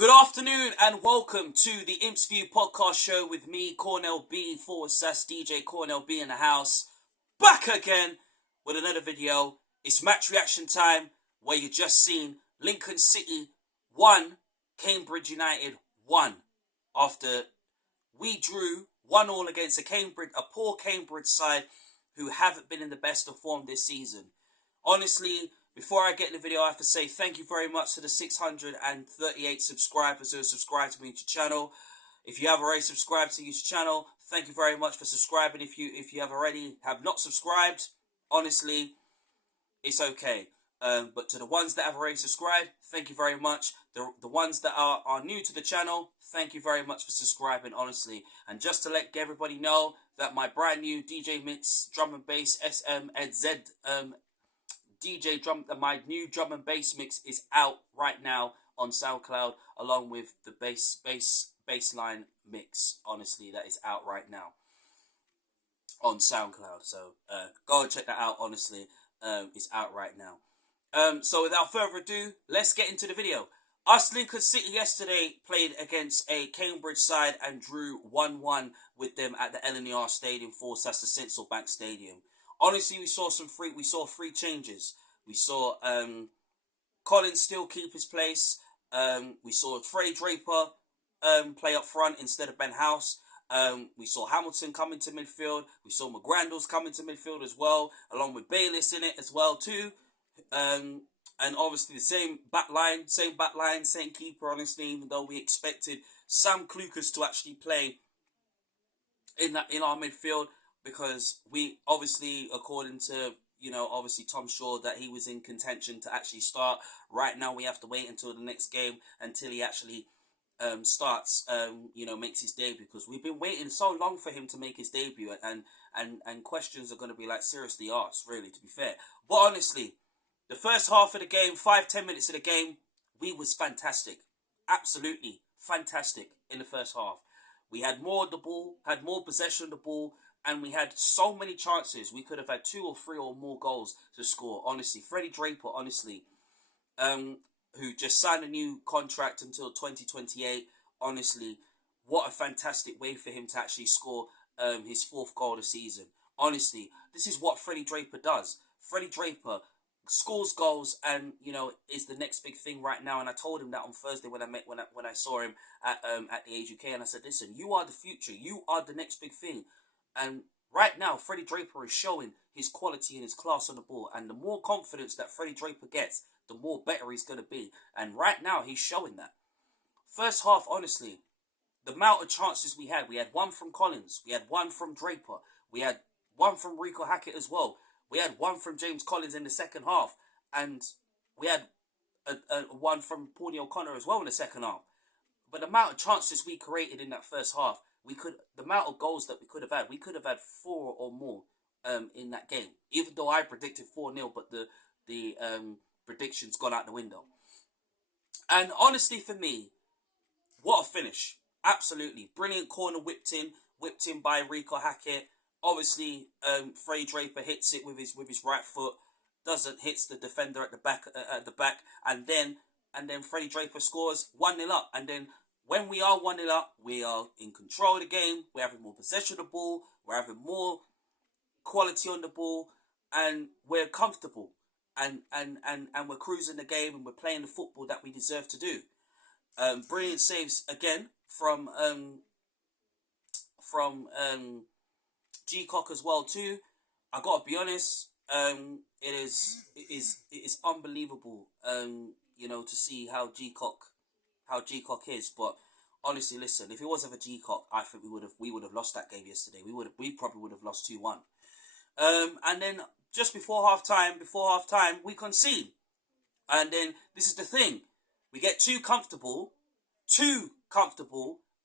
Good afternoon and welcome to the Imps View podcast show with me, Cornell B /DJ Cornell B in the house. Back again with another video. It's match reaction time where you just seen Lincoln City 1, Cambridge United 1. After we drew 1-1 against a poor Cambridge side who haven't been in the best of form this season. Honestly, before I get in the video, I have to say thank you very much to the 638 subscribers who have subscribed to me to channel. If you have already subscribed to this channel, thank you very much for subscribing. If you have not subscribed, honestly, it's okay. But to the ones that have already subscribed, thank you very much. The ones that are new to the channel, thank you very much for subscribing, honestly. And just to let everybody know that my brand new DJ Mix Drum and Bass SMZ my new drum and bass mix is out right now on SoundCloud, along with the bassline mix. Honestly, that is out right now on SoundCloud. So go and check that out. Honestly, it's out right now. So without further ado, let's get into the video. Us Lincoln City yesterday played against a Cambridge side and drew 1-1 with them at the LNER Stadium for that's the Central Bank Stadium. Honestly, we saw three changes. We saw Collins still keep his place. We saw Freddie Draper play up front instead of Ben House. We saw Hamilton come into midfield. We saw McGrandles come into midfield as well, along with Bayliss in it as well too. And obviously the same back line, same keeper, honestly, even though we expected Sam Clucas to actually play in our midfield. Because we obviously, according to, obviously Tom Shaw, that he was in contention to actually start. Right now, we have to wait until the next game until he actually starts, makes his debut. Because we've been waiting so long for him to make his debut. And questions are going to be, seriously asked, really, to be fair. But honestly, the first half of the game, 5-10 minutes of the game, we was fantastic. Absolutely fantastic in the first half. We had more of the ball, had more possession of the ball, and we had so many chances. We could have had 2 or 3 or more goals to score, honestly. Freddie Draper, honestly, who just signed a new contract until 2028. Honestly, what a fantastic way for him to actually score his 4th goal of the season. Honestly, this is what Freddie Draper does. Freddie Draper scores goals and, is the next big thing right now. And I told him that on Thursday when I saw him at the Age UK. And I said, listen, you are the future. You are the next big thing. And right now, Freddie Draper is showing his quality and his class on the ball. And the more confidence that Freddie Draper gets, the more better he's going to be. And right now, he's showing that. First half, honestly, the amount of chances we had 1 from Collins. We had 1 from Draper. We had 1 from Rico Hackett as well. We had 1 from James Collins in the second half. And we had 1 from Paulie O'Connor as well in the second half. But the amount of chances we created in that first half, the amount of goals that we could have had 4 or more in that game. Even though I predicted 4-0, but the predictions gone out the window. And honestly, for me, what a finish! Absolutely brilliant corner, whipped in by Rico Hackett. Obviously, Freddie Draper hits it with his right foot, hits the defender at the back, and then Freddie Draper scores 1-0 up, and then. When we are 1-0 up, we are in control of the game. We're having more possession of the ball. We're having more quality on the ball. And we're comfortable. And we're cruising the game. And we're playing the football that we deserve to do. Brilliant saves again from G-Cock as well too. I got to be honest. It is unbelievable. To see how G-Cock is, but honestly, listen, if it wasn't for G-Cock, I think we would have lost that game yesterday. We probably would have lost 2-1. And then just before half time, we concede. And then this is the thing. We get too comfortable,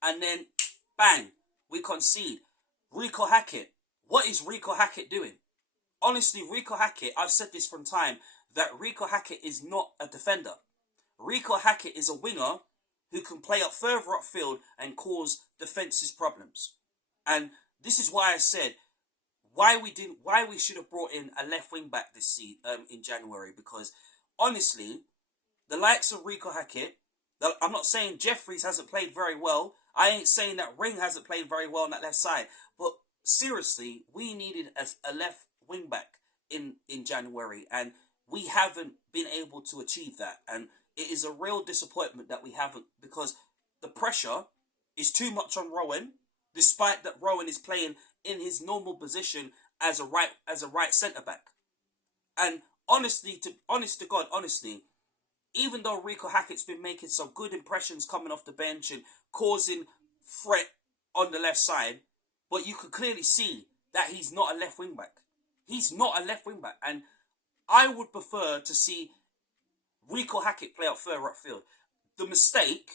and then bang, we concede. Rico Hackett. What is Rico Hackett doing? Honestly, Rico Hackett, I've said this from time, that Rico Hackett is not a defender. Rico Hackett is a winger who can play up further upfield and cause defences problems. And this is why I said why we should have brought in a left wing back this season in January, because honestly, the likes of Rico Hackett I'm not saying Jeffries hasn't played very well. I ain't saying that Ring hasn't played very well on that left side. But seriously, we needed a left wing back in January, and we haven't been able to achieve that. And it is a real disappointment that we haven't, because the pressure is too much on Rowan, despite that Rowan is playing in his normal position as a right centre back. And honest to God, honestly, even though Rico Hackett's been making some good impressions coming off the bench and causing threat on the left side, but you could clearly see that he's not a left wing back. He's not a left wing back, and I would prefer to see Rico Hackett play out further upfield. The mistake,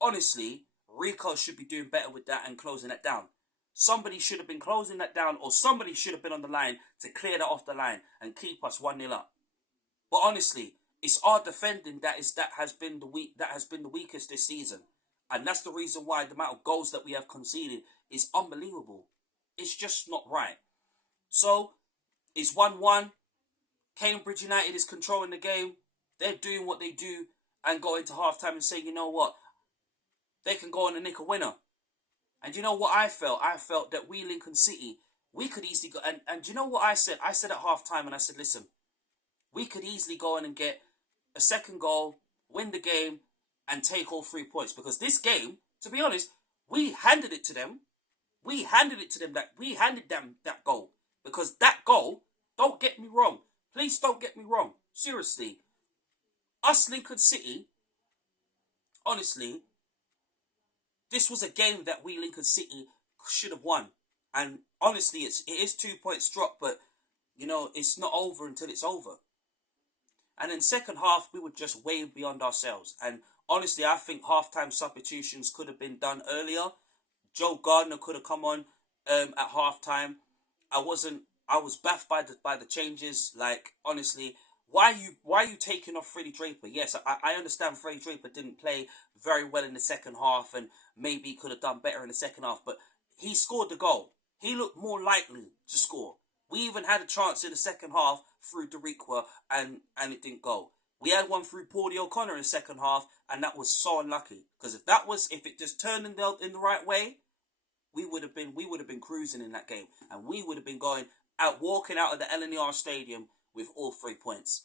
honestly, Rico should be doing better with that and closing that down. Somebody should have been closing that down, or somebody should have been on the line to clear that off the line and keep us 1-0 up. But honestly, it's our defending that has been the weakest this season, and that's the reason why the amount of goals that we have conceded is unbelievable. It's just not right. So it's 1-1. Cambridge United is controlling the game. They're doing what they do and go into half-time and say, you know what, they can go on and nick a winner. And you know what I felt? I felt that we, Lincoln City, we could easily go. And you know what I said? I said at half-time, and I said, listen, we could easily go in and get a second goal, win the game, and take all 3 points. Because this game, to be honest, we handed it to them. We handed them that goal. Because that goal, don't get me wrong. Please don't get me wrong. Seriously. Us, Lincoln City, honestly, this was a game that we, Lincoln City, should have won. And honestly, it is 2 points dropped, but, you know, it's not over until it's over. And in second half, we were just way beyond ourselves. And honestly, I think halftime substitutions could have been done earlier. Joe Gardner could have come on at halftime. I was baffed by the changes. Like, honestly, why are you taking off Freddie Draper? Yes, I understand Freddie Draper didn't play very well in the second half, and maybe could have done better in the second half. But he scored the goal. He looked more likely to score. We even had a chance in the second half through Deriqua, and it didn't go. We had one through Paulie O'Connor in the second half, and that was so unlucky. Because if it just turned in the right way, we would have been cruising in that game, and we would have been walking out of the LNER Stadium with all 3 points.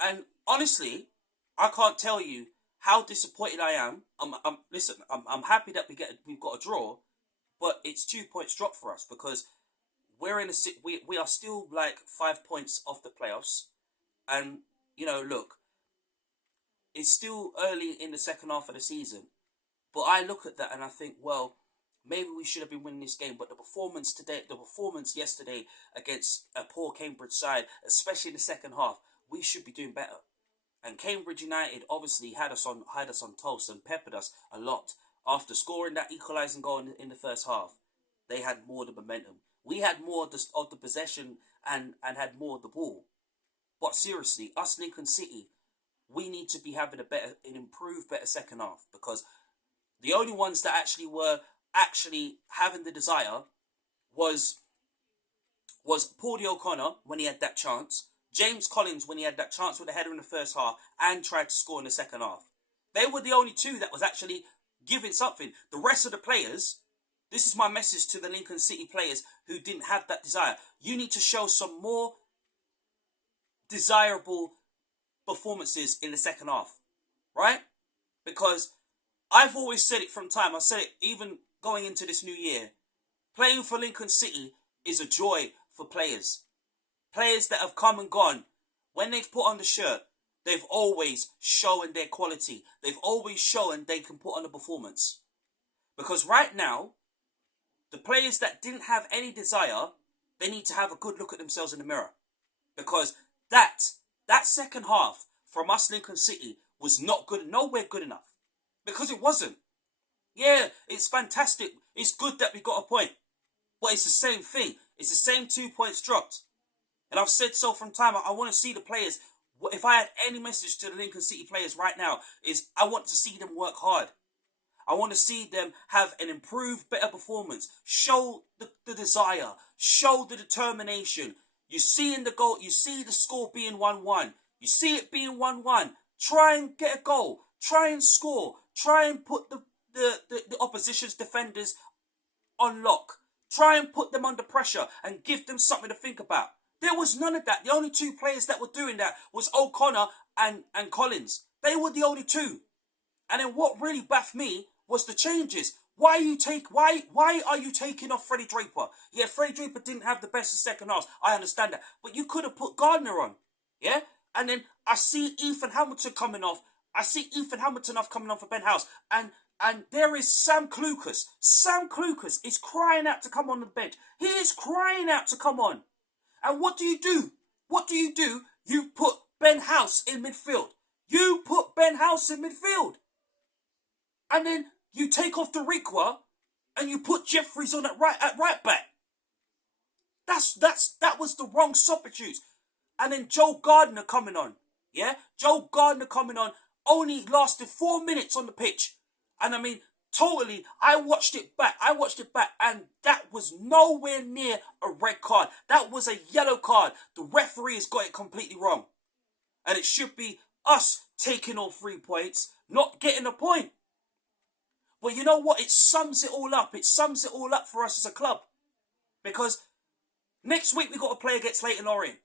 And honestly, I can't tell you how disappointed I am. I'm happy that we've got a draw, but it's 2 points dropped for us, because we are still like 5 points off the playoffs. And you know, look, it's still early in the second half of the season, but I look at that and I think, well, maybe we should have been winning this game. But the performance yesterday against a poor Cambridge side, especially in the second half, we should be doing better. And Cambridge United obviously had us on toast and peppered us a lot. After scoring that equalising goal in the first half, they had more of the momentum. We had more of the possession and had more of the ball. But seriously, us Lincoln City, we need to be having an improved, better second half, because the only ones that actually were having the desire was Paulie O'Connor when he had that chance, James Collins when he had that chance with a header in the first half and tried to score in the second half. They were the only two that was actually giving something. The rest of the players, this is my message to the Lincoln City players who didn't have that desire. You need to show some more desirable performances in the second half, right? Because I've always said it from time. I said it even going into this new year. Playing for Lincoln City is a joy for players. Players that have come and gone. When they've put on the shirt, they've always shown their quality. They've always shown they can put on a performance. Because right now, the players that didn't have any desire, they need to have a good look at themselves in the mirror. Because that second half from us Lincoln City was not good, nowhere good enough. Because it wasn't. Yeah, it's fantastic. It's good that we got a point. But it's the same thing. It's the same 2 points dropped. And I've said so from time. I want to see the players. If I had any message to the Lincoln City players right now, is I want to see them work hard. I want to see them have an improved, better performance. Show the desire. Show the determination. You see in the goal, you see the score being 1-1. You see it being 1-1. Try and get a goal. Try and score. Try and put the opposition's defenders on lock. Try and put them under pressure and give them something to think about. There was none of that. The only two players that were doing that was O'Connor and Collins. They were the only two. And then what really baffed me was the changes. Why are you taking off Freddie Draper? Yeah, Freddie Draper didn't have the best of second half. I understand that. But you could have put Gardner on. Yeah? And then I see Ethan Hamilton coming off. I see Ethan Hamilton coming on for Ben House. And there is Sam Clucas. Sam Clucas is crying out to come on the bench. He is crying out to come on. And what do you do? What do? You put Ben House in midfield. You put Ben House in midfield. And then you take off Dariqua and you put Jeffries on at right back. That was the wrong substitute. And then Joe Gardner coming on. Yeah? Joe Gardner coming on only lasted 4 minutes on the pitch. And I mean, totally, I watched it back, and that was nowhere near a red card. That was a yellow card. The referee has got it completely wrong. And it should be us taking all 3 points, not getting a point. But you know what? It sums it all up. It sums it all up for us as a club. Because next week we got to play against Leyton Orient.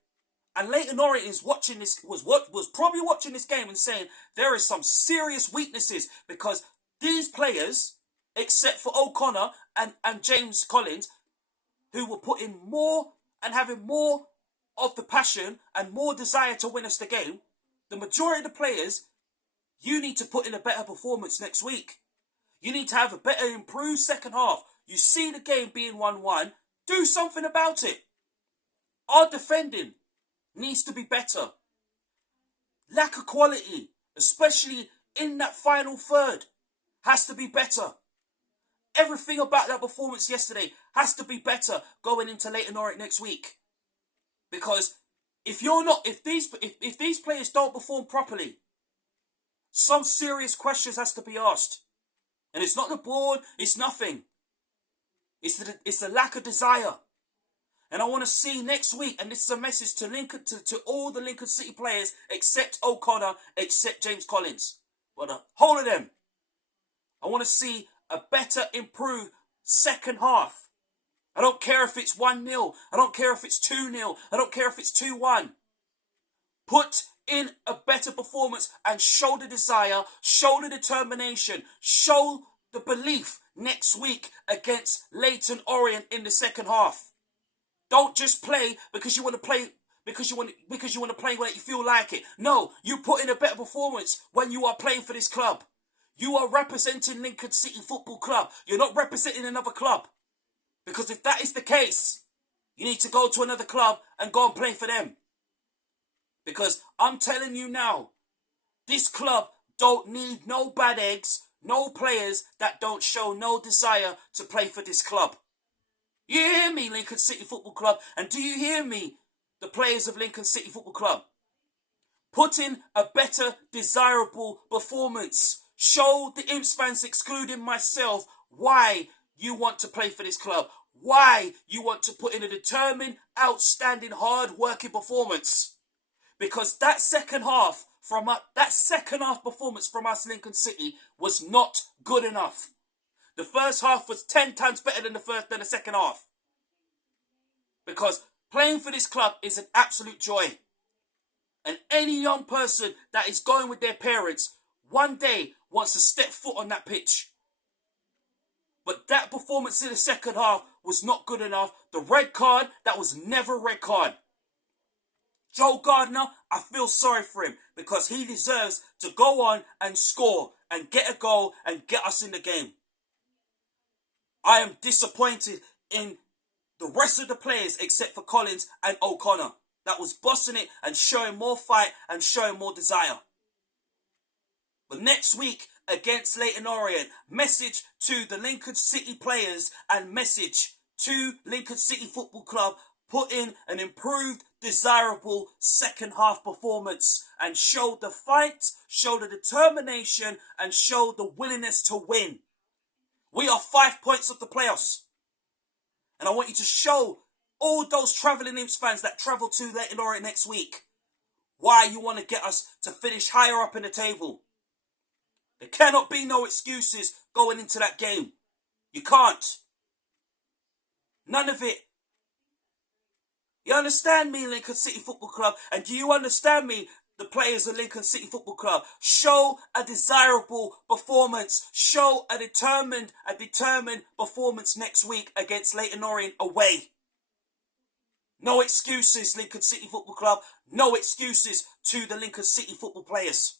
And Leyton Orient is watching this, was probably watching this game and saying there is some serious weaknesses because these players, except for O'Connor and James Collins, who were putting more and having more of the passion and more desire to win us the game, the majority of the players, you need to put in a better performance next week. You need to have a better improved second half. You see the game being 1-1, do something about it. Our defending needs to be better. Lack of quality, especially in that final third, has to be better. Everything about that performance yesterday has to be better going into Leyton Orient next week. Because if these players don't perform properly, some serious questions has to be asked. And it's not the board, it's nothing. It's the lack of desire. And I want to see next week, and this is a message to all the Lincoln City players except O'Connor, except James Collins. But the whole of them. I want to see a better, improved second half. I don't care if it's 1-0. I don't care if it's 2-0. I don't care if it's 2-1. Put in a better performance and show the desire, show the determination, show the belief next week against Leyton Orient in the second half. Don't just play because you want to play because you want to play when you feel like it. No, you put in a better performance when you are playing for this club. You are representing Lincoln City Football Club. You're not representing another club. Because if that is the case, you need to go to another club and go and play for them. Because I'm telling you now, this club don't need no bad eggs, no players that don't show no desire to play for this club. You hear me, Lincoln City Football Club? And do you hear me, the players of Lincoln City Football Club? Put in a better, desirable performance. Show the Imps fans, excluding myself, why you want to play for this club. Why you want to put in a determined, outstanding, hard-working performance. Because that second half performance from us, Lincoln City, was not good enough. The first half was 10 times better than the second half. Because playing for this club is an absolute joy. And any young person that is going with their parents one day wants to step foot on that pitch. But that performance in the second half was not good enough. The red card, that was never a red card. Joe Gardner, I feel sorry for him because he deserves to go on and score and get a goal and get us in the game. I am disappointed in the rest of the players except for Collins and O'Connor. That was bossing it and showing more fight and showing more desire. But next week against Leyton Orient, message to the Lincoln City players and message to Lincoln City Football Club, put in an improved, desirable second half performance and show the fight, show the determination and show the willingness to win. We are 5 points off the playoffs. And I want you to show all those travelling Imps fans that travel to Leyton Orient next week why you want to get us to finish higher up in the table. There cannot be no excuses going into that game. You can't. None of it. You understand me, Lincoln City Football Club? And do you understand me, the players of Lincoln City Football Club? Show a desirable performance. Show a determined performance next week against Leyton Orient away. No excuses, Lincoln City Football Club. No excuses to the Lincoln City football players.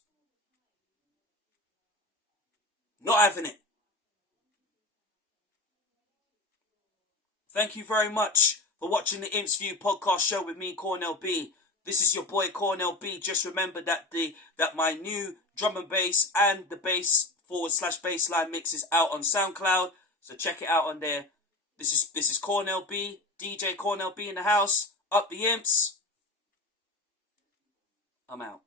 Not having it. Thank you very much for watching the Imps View podcast show with me, Cornell B. This is your boy Cornell B. Just remember that my new drum and bass and the bass /bassline mix is out on SoundCloud. So check it out on there. This is Cornell B, DJ Cornell B in the house. Up the Imps. I'm out.